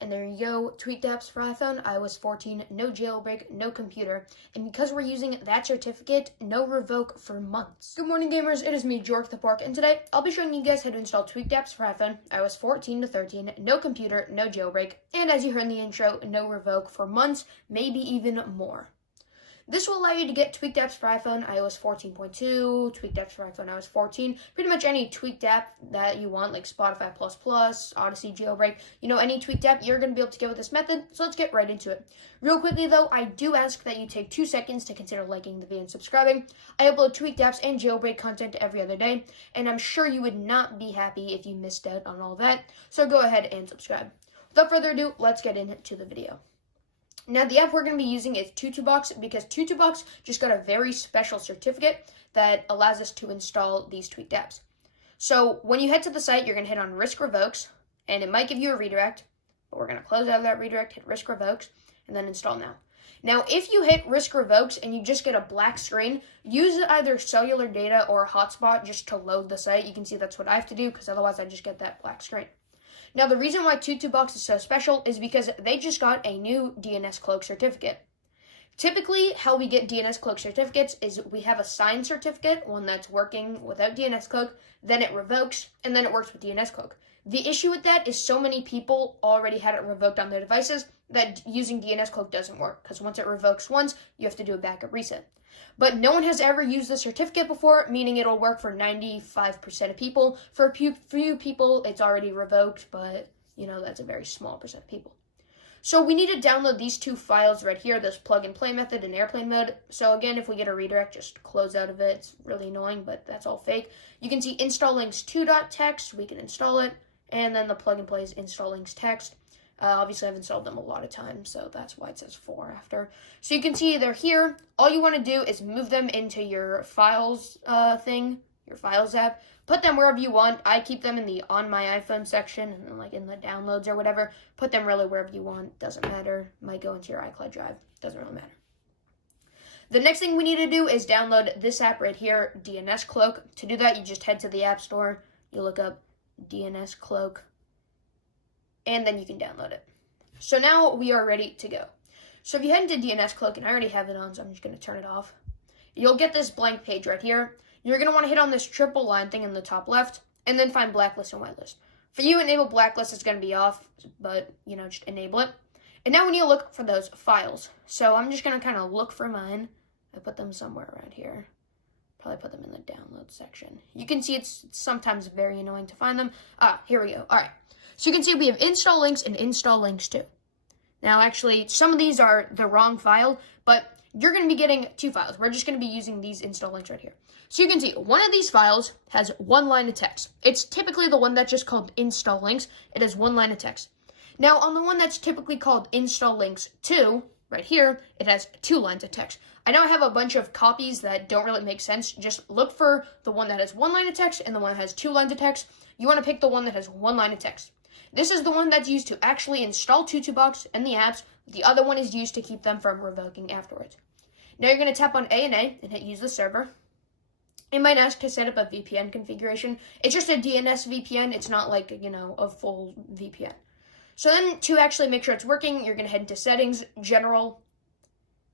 And there you go, tweaked apps for iPhone, iOS 14, no jailbreak, no computer. And because we're using that certificate, no revoke for months. Good morning, gamers. It is me, Jork the Pork, and today I'll be showing you guys how to install tweaked apps for iPhone, iOS 14 to 13, no computer, no jailbreak, and as you heard in the intro, no revoke for months, maybe even more. This will allow you to get tweaked apps for iPhone, iOS 14.2, tweaked apps for iPhone, iOS 14, pretty much any tweaked app that you want, like Spotify++, Odyssey, Jailbreak, any tweaked app, you're going to be able to get with this method, so let's get right into it. Real quickly though, I do ask that you take 2 seconds to consider liking the video and subscribing. I upload tweaked apps and jailbreak content every other day, and I'm sure you would not be happy if you missed out on all that, so go ahead and subscribe. Without further ado, let's get into the video. Now, the app we're going to be using is TutuBox because TutuBox just got a very special certificate that allows us to install these tweaked apps. So when you head to the site, you're going to hit on Risk Revokes, and it might give you a redirect, but we're going to close out of that redirect, hit Risk Revokes, and then install now. Now, if you hit Risk Revokes and you just get a black screen, use either cellular data or a hotspot just to load the site. You can see that's what I have to do because otherwise I just get that black screen. Now, the reason why TutuBox is so special is because they just got a new Dns Cloak certificate. Typically, how we get Dns Cloak certificates is we have a signed certificate, one that's working without Dns Cloak, then it revokes, and then it works with Dns Cloak. The issue with that is so many people already had it revoked on their devices that using Dns Cloak doesn't work, because once it revokes once, you have to do a backup reset. But no one has ever used the certificate before, meaning it'll work for 95% of people. For a few people, it's already revoked, but, that's a very small percent of people. So we need to download these 2 files right here, this plug and play method and airplane mode. So again, if we get a redirect, just close out of it. It's really annoying, but that's all fake. You can see install links 2.txt, we can install it, and then the plug and play is install links text. Obviously, I've installed them a lot of times, so that's why it says 4 after. So you can see they're here. All you want to do is move them into your files your files app. Put them wherever you want. I keep them in the on my iPhone section, and then like in the downloads or whatever. Put them really wherever you want. Doesn't matter. Might go into your iCloud drive. Doesn't really matter. The next thing we need to do is download this app right here, Dns Cloak. To do that, you just head to the App Store. You look up Dns Cloak, and then you can download it. So now we are ready to go. So if you head into Dns Cloak, and I already have it on, so I'm just going to turn it off, you'll get this blank page right here. You're going to want to hit on this triple line thing in the top left, and then find blacklist and whitelist. For you, enable blacklist is going to be off, but, just enable it. And now we need to look for those files. So I'm just going to kind of look for mine. I put them somewhere around here. Probably put them in the download section. You can see it's sometimes very annoying to find them. Here we go. All right. So you can see we have install links and install links too. Now, actually, some of these are the wrong file, but you're going to be getting 2 files. We're just going to be using these install links right here. So you can see one of these files has 1 line of text. It's typically the one that's just called install links. It has 1 line of text. Now, on the one that's typically called install links 2, right here, it has 2 lines of text. I know I have a bunch of copies that don't really make sense. Just look for the one that has 1 line of text and the one that has 2 lines of text. You want to pick the one that has 1 line of text. This is the one that's used to actually install TutuBox and the apps. The other one is used to keep them from revoking afterwards. Now you're going to tap on A&A and hit use the server. It might ask to set up a VPN configuration. It's just a DNS VPN. It's not like, a full VPN. So then to actually make sure it's working, you're going to head into settings, general,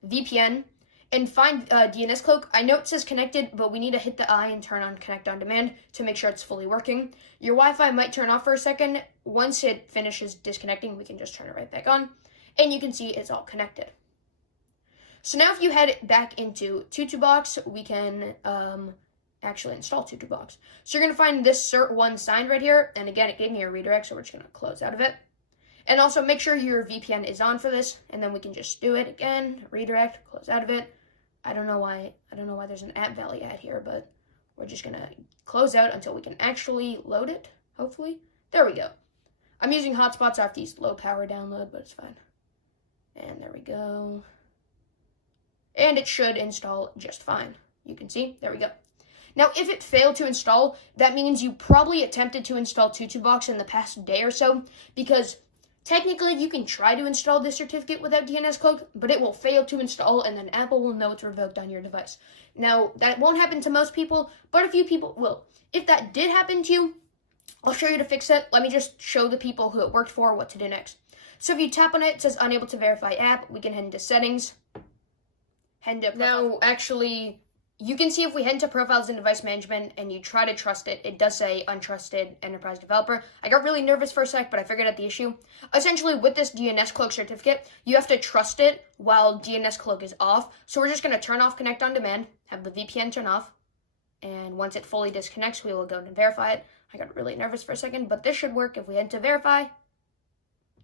VPN, and find Dns Cloak. I know it says connected, but we need to hit the I and turn on connect on demand to make sure it's fully working. Your Wi-Fi might turn off for a second. Once it finishes disconnecting, we can just turn it right back on. And you can see it's all connected. So now if you head back into TutuBox, we can actually install TutuBox. So you're going to find this cert1 signed right here. And again, it gave me a redirect, so we're just going to close out of it. And also make sure your VPN is on for this, and then we can just do it again, redirect, close out of it. I don't know why there's an app value ad here, but we're just going to close out until we can actually load it, hopefully. There we go. I'm using hotspots off these low power download, but it's fine. And there we go. And it should install just fine. You can see, there we go. Now, if it failed to install, that means you probably attempted to install TutuBox in the past day or so, because technically you can try to install this certificate without Dns Cloak, but it will fail to install, and then Apple will know it's revoked on your device. Now, that won't happen to most people, but a few people will. If that did happen to you, I'll show you to fix it. Let me just show the people who it worked for what to do next. So if you tap on it, it says unable to verify app. We can head into settings. Now, actually, you can see if we head into profiles and device management and you try to trust it, it does say untrusted enterprise developer. I got really nervous for a sec, but I figured out the issue. Essentially, with this DNS Cloak certificate, you have to trust it while DNS Cloak is off. So we're just going to turn off Connect on Demand, have the VPN turn off, and once it fully disconnects, we will go and verify it. I got really nervous for a second, but this should work if we head to verify.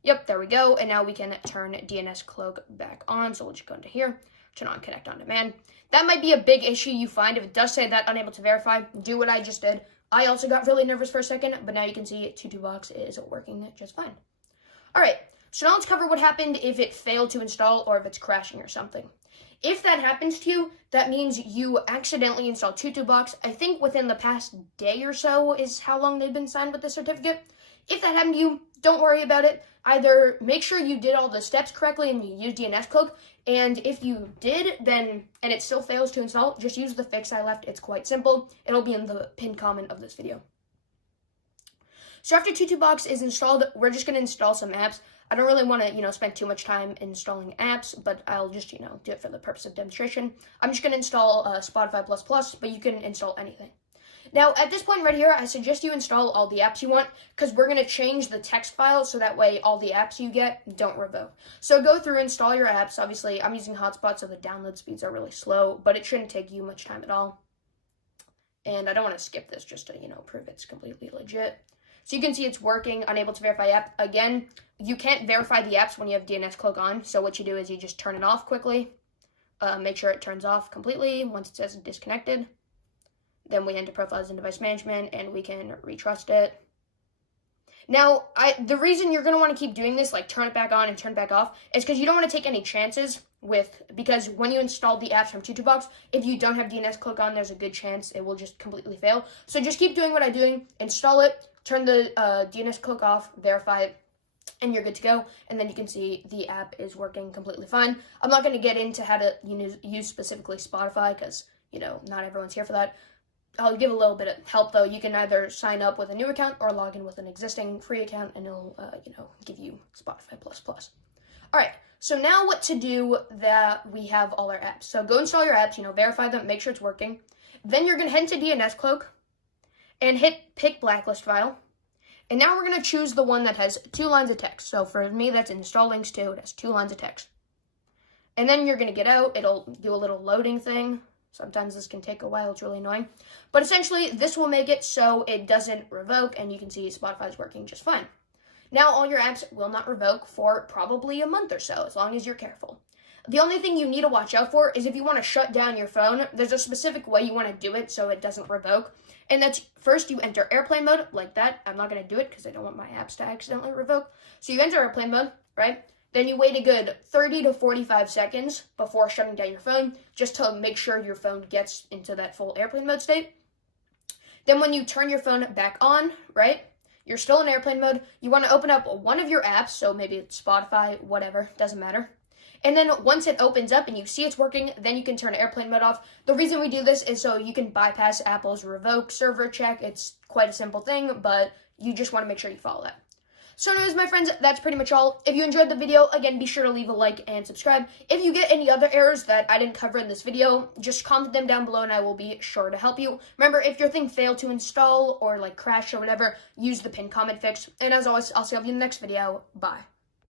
Yep, there we go. And now we can turn DNS Cloak back on. So we'll just go into here, turn on Connect on Demand. That might be a big issue you find if it does say that unable to verify. Do what I just did. I also got really nervous for a second, but now you can see Tutubox is working just fine. All right, so now let's cover what happened if it failed to install or if it's crashing or something. If that happens to you, that means you accidentally installed Tutubox. I think within the past day or so is how long they've been signed with the certificate. If that happened to you, don't worry about it. Either make sure you did all the steps correctly and you used DNS Cloak, and if you did, then, and it still fails to install, just use the fix I left. It's quite simple. It'll be in the pinned comment of this video. So after Tutubox is installed, we're just going to install some apps. I don't really want to, spend too much time installing apps, but I'll just, do it for the purpose of demonstration. I'm just going to install Spotify++, but you can install anything. Now, at this point right here, I suggest you install all the apps you want because we're going to change the text file so that way all the apps you get don't revoke. So go through, install your apps. Obviously, I'm using hotspot, so the download speeds are really slow, but it shouldn't take you much time at all. And I don't want to skip this just to, prove it's completely legit. So you can see it's working, unable to verify app. Again, you can't verify the apps when you have DNS Cloak on, so what you do is you just turn it off quickly. Make sure it turns off completely once it says disconnected. Then we enter profiles and device management, and we can retrust it. Now, the reason you're going to want to keep doing this, like turn it back on and turn it back off, is because you don't want to take any chances because when you install the apps from Tutubox, if you don't have DNS Cloak on, there's a good chance it will just completely fail. So just keep doing what I'm doing, install it, turn the DNS Cloak off, verify it, and you're good to go. And then you can see the app is working completely fine. I'm not going to get into how to use specifically Spotify because, not everyone's here for that. I'll give a little bit of help, though. You can either sign up with a new account or log in with an existing free account, and it'll, give you Spotify++. All right, so now what to do that we have all our apps. So go install your apps, verify them, make sure it's working. Then you're going to head to DNS Cloak and hit Pick Blacklist File. And now we're going to choose the one that has 2 lines of text. So for me, that's install links to. It has 2 lines of text. And then you're going to get out. It'll do a little loading thing. Sometimes this can take a while. It's really annoying. But essentially, this will make it so it doesn't revoke, and you can see Spotify is working just fine. Now, all your apps will not revoke for probably a month or so, as long as you're careful. The only thing you need to watch out for is if you want to shut down your phone, there's a specific way you want to do it so it doesn't revoke. And that's, first you enter airplane mode, like that. I'm not going to do it because I don't want my apps to accidentally revoke. So you enter airplane mode, right? Then you wait a good 30 to 45 seconds before shutting down your phone, just to make sure your phone gets into that full airplane mode state. Then when you turn your phone back on, right, you're still in airplane mode. You want to open up one of your apps, so maybe it's Spotify, whatever, doesn't matter. And then once it opens up and you see it's working, then you can turn airplane mode off. The reason we do this is so you can bypass Apple's revoke server check. It's quite a simple thing, but you just want to make sure you follow that. So anyways, my friends, that's pretty much all. If you enjoyed the video, again, be sure to leave a like and subscribe. If you get any other errors that I didn't cover in this video, just comment them down below and I will be sure to help you. Remember, if your thing failed to install or like crash or whatever, use the pinned comment fix. And as always, I'll see you in the next video. Bye.